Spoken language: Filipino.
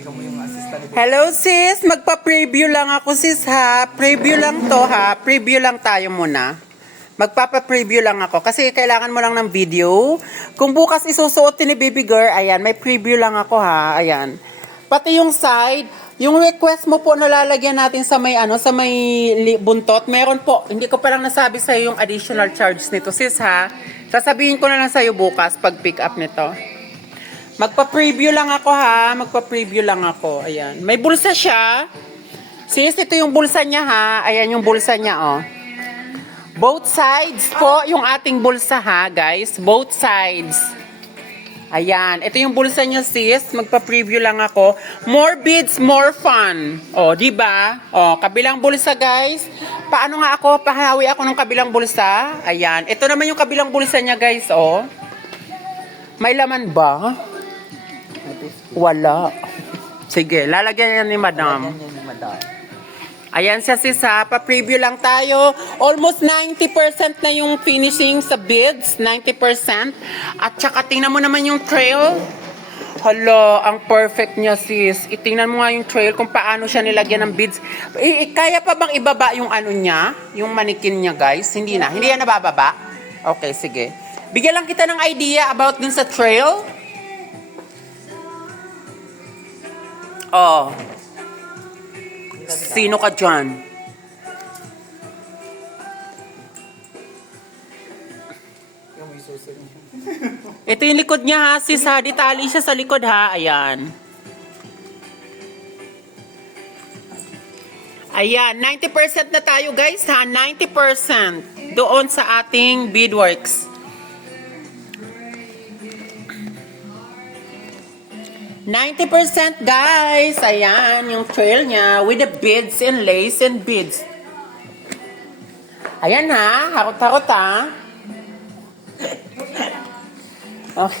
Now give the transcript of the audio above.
Ikaw mo yung assistant. Hello sis, magpa-preview lang ako sis ha. Preview lang to ha. Preview lang tayo muna. Magpapa-preview lang ako kasi kailangan mo lang ng video. Kung bukas isusuot ni baby girl, ayan, may preview lang ako ha. Ayan. Pati yung side, yung request mo po nalalagyan natin sa may sa may buntot. Meron po, hindi ko pa lang nasabi sa yung additional charge nito sis ha. Sasabihin ko na lang sa iyo bukas pag pick up nito. Magpa-preview lang ako ha. Magpa-preview lang ako. Ayan. May bulsa siya. Sis, ito yung bulsa niya ha. Ayan yung bulsa niya oh. Both sides po yung ating bulsa ha guys. Both sides. Ayan. Ito yung bulsa niya sis. Magpa-preview lang ako. More beads, more fun. O, diba? O, kabilang bulsa guys. Paano nga ako? Pahawi ako ng kabilang bulsa. Ayan. Ito naman yung kabilang bulsa niya guys o. May laman ba? Wala. Sige, lalagyan yan ni madam. Ayan siya sis ha, pa-preview lang tayo. Almost 90% na yung finishing sa beads, 90%. At saka tingnan mo naman yung trail. Hala, ang perfect niya sis. Itingnan mo nga yung trail kung paano siya nilagyan ng beads. Kaya pa bang ibaba yung ano niya? Yung manikin niya guys? Hindi na. Hindi yan nabababa? Okay, sige. Bigyan lang kita ng idea about dun sa trail. Oh. Sino ka dyan? Ito yung likod niya ha, sis ha. Ditali siya sa likod ha. Ayan. Ayan, 90% na tayo guys ha. 90% doon sa ating beadworks. 90% guys. Ayan, yung trail niya with the beads and lace and beads. Ayan ha, harot-harot ha. Okay.